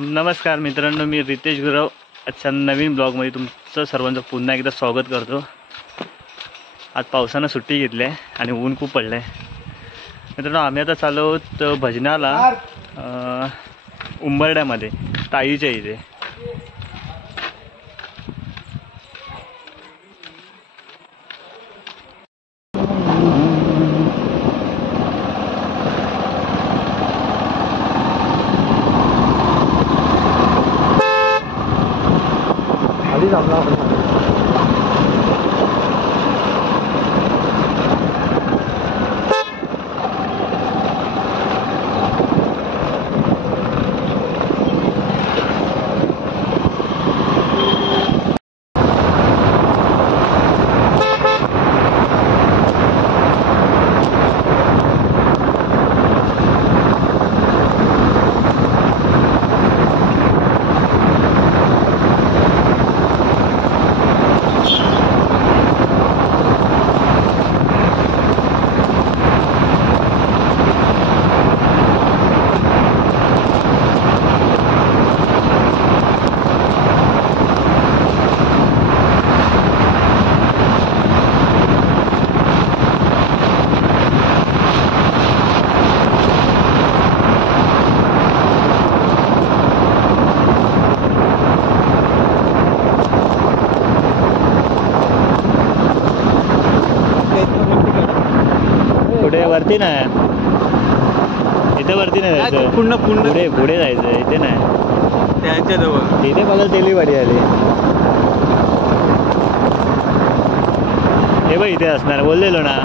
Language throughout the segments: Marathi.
नमस्कार मित्रांनो, मी रितेश गुरव. आजच्या नवीन ब्लॉगमध्ये तुमचं सर्वांचं पुन्हा एकदा स्वागत करतो. आज पावसानं सुट्टी घेतली आहे आणि ऊन खूप पडलं आहे. मित्रांनो, आम्ही आता चाललो आहोत भजनाला उंबरड्यामध्ये, ताईच्या इथे. वरती नाही, इथे वरती नाही जायचं, पुढे पुढे जायचं. इथे नाही, त्याच्या जवळ इथे बघा तेलीवाडी आली. हे बघ इथे असणार, बोललेलो ना.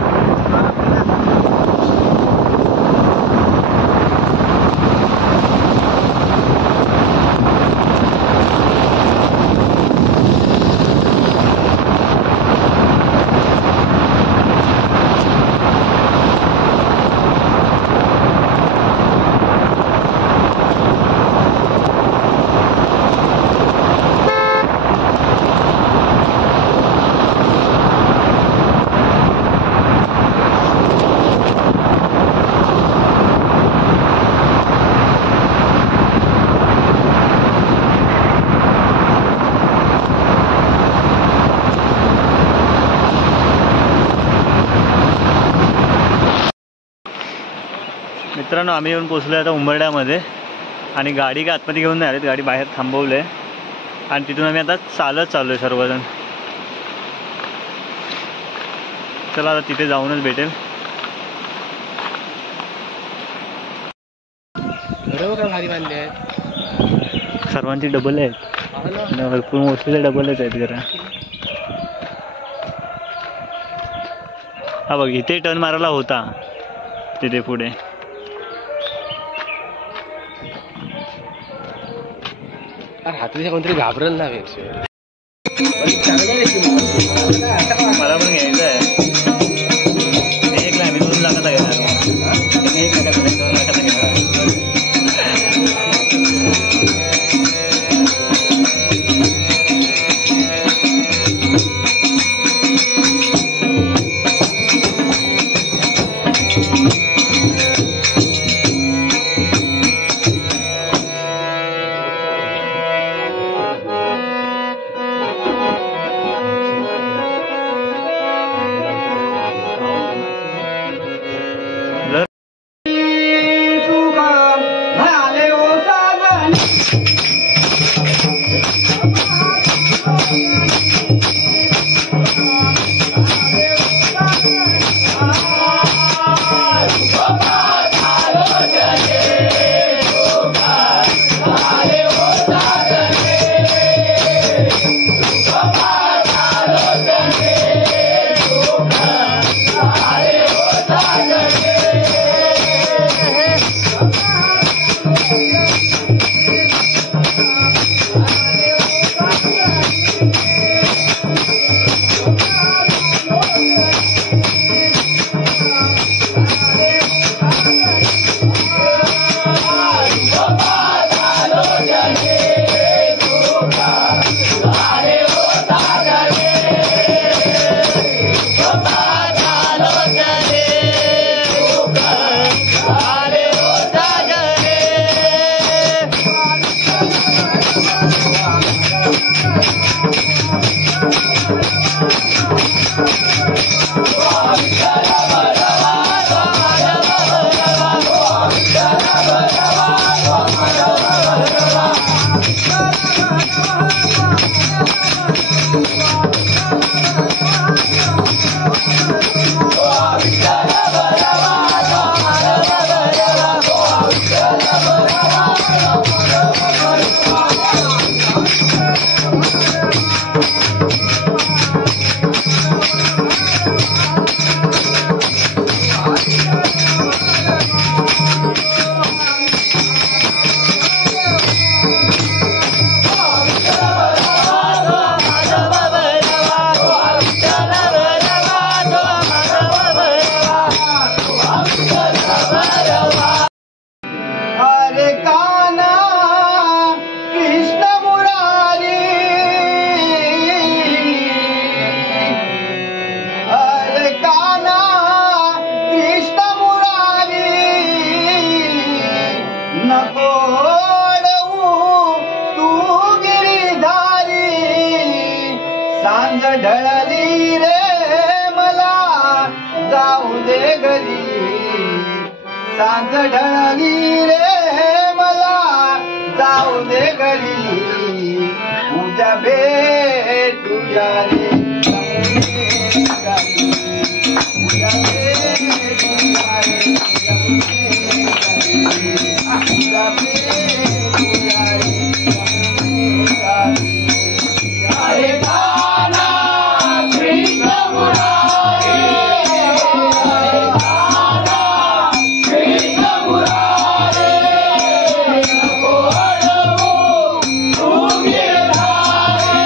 मित्रांनो, आम्ही येऊन पोचलो आता उंबरड्यामध्ये आणि गाडी काय आतमध्ये घेऊन नाही आलीत, गाडी बाहेर थांबवले आणि तिथून आम्ही आता चालत चाललो आहे सर्वजण. चला आता तिथे जाऊनच भेटेल. भारी बांधले आहेत, सर्वांची डबल आहेत, भरपूर मोस्टली डबलच आहेत जरा. हा बघ, इथे टर्न मारायला होता तिथे पुढे. हाताच्या कोणतरी घाबरल ना. मला पण घ्यायचं आहे. एक लाख, मी 2 लाखाचा घेणार. 1 लाखाचा, 2 लाखाचा घेणार. नको अडवू तू गिरीधारी सांज ढळली रे मला जाऊ दे घरी सांज ढळली रे मला जाऊ दे घरी उद्या भेटूया रे उद्या भेटूया रे उद्या भेटूया रे गाना कृष्ण मुरारी गाना कृष्ण मुरारी नको अडवू तू गिरधारी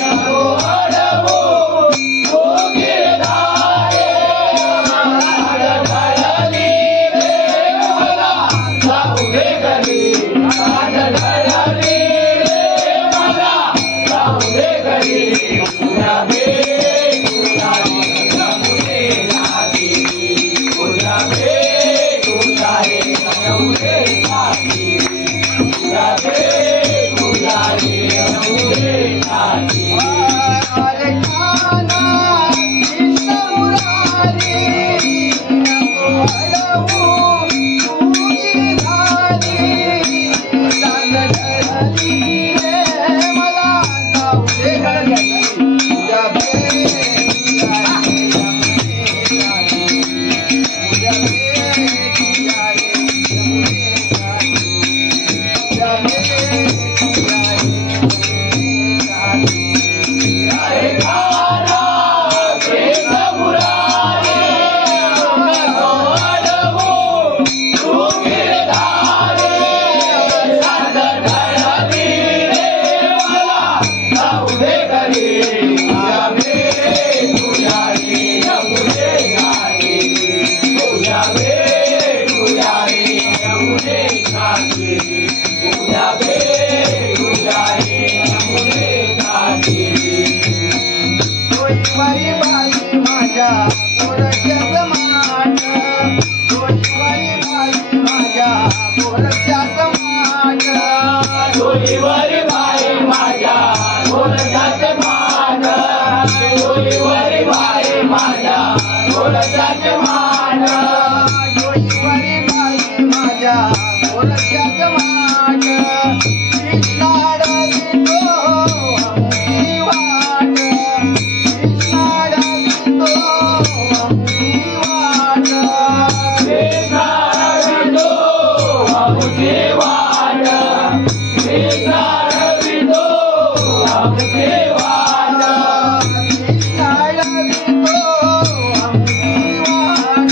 नको अडवू तू गिरधारी ढळली रे मला जाऊ दे घरी ढळली रे मला जाऊ दे घरी उद्या भेटूया रे जमुने घाटी उद्या भेटूया रे जमुने घाटी उद्या भेटूया रे जमुने घाटी अरे काना कृष्ण मुरारी नको अडवू तू गिरधारी सांज ढळली रे मला जाऊ दे घरी उद्या भेटूया रे जमुने घाटी उद्या भेटूया रे जमुने घाटी उद्या भेटूया रे जमुने घाटी अरे गाना कृष्ण मुरारी नको अडवू तू गिरधारी सांज ढळली रे मला जाऊ दे घरी उद्या भेटूया रे जमुने घाटी उद्या भेटूया रे जमुने घाटी उद्या भेटूया रे जमुने घाटी सोयीवारी बाई माझ्या गोरक्षाचं माठ सोयीवारी बाई माझ्या गोरक्षाचं माठ सोयीवारी बाई माझ्या गोरक्षाचं माठ सोयीवारी बाई माझ्या गोरक्षाचं माठ सोयीवारी बाई माझ्या गोरक्षाचं माठ कृष्णाड विंदो आमची वाट कृष्णाड विंदो आमची वाट कृष्णाड विंदो आमची वाट कृष्णाड विंदो आमची वाट कृष्णाड विंदो आमची वाट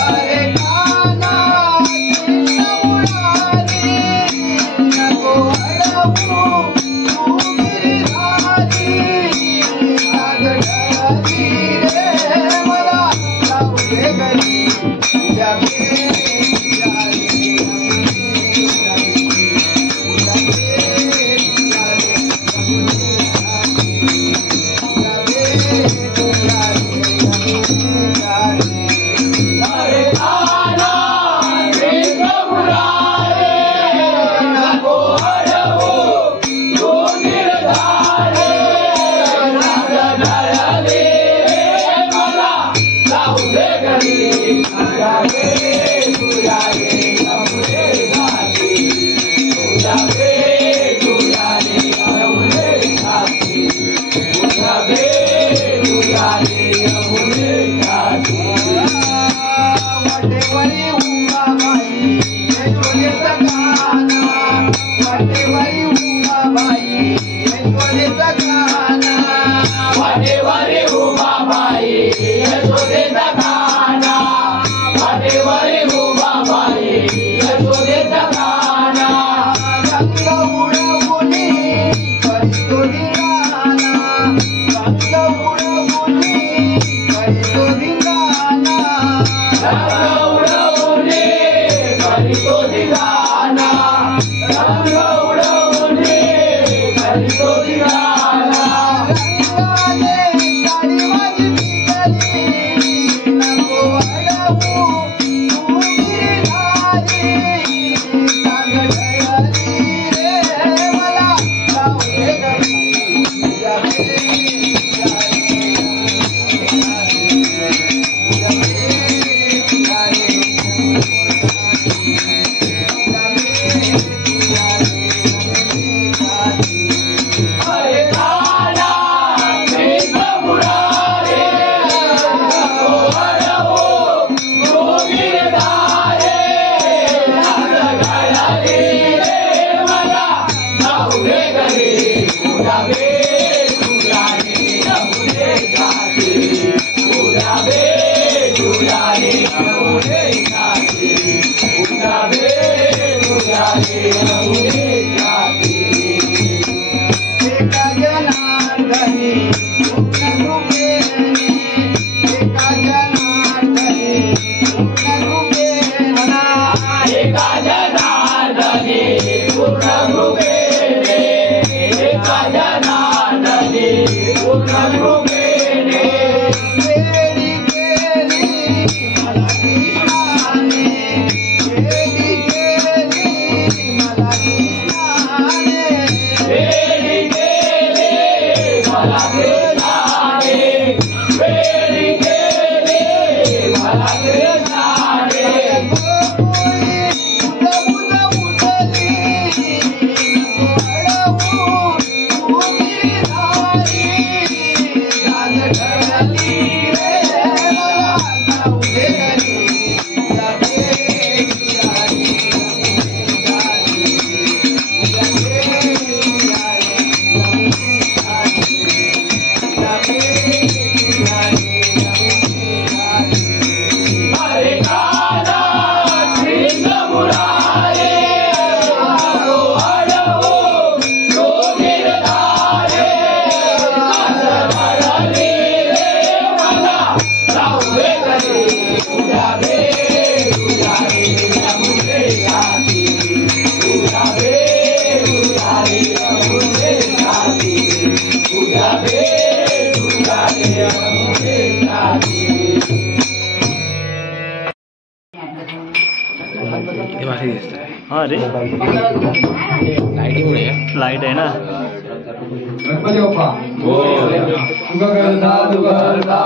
अरे गाना कृष्ण मुरारी नको अडवू तू गिरधारी सांज ढळली रे मला जाऊ दे घरी उद्या भेटूया रे जमुने घाटी उद्या हे भारी दिसत आहे. हा रे लाईटिंग लाईट आहे ना. गणपती बाप्पा सुख करता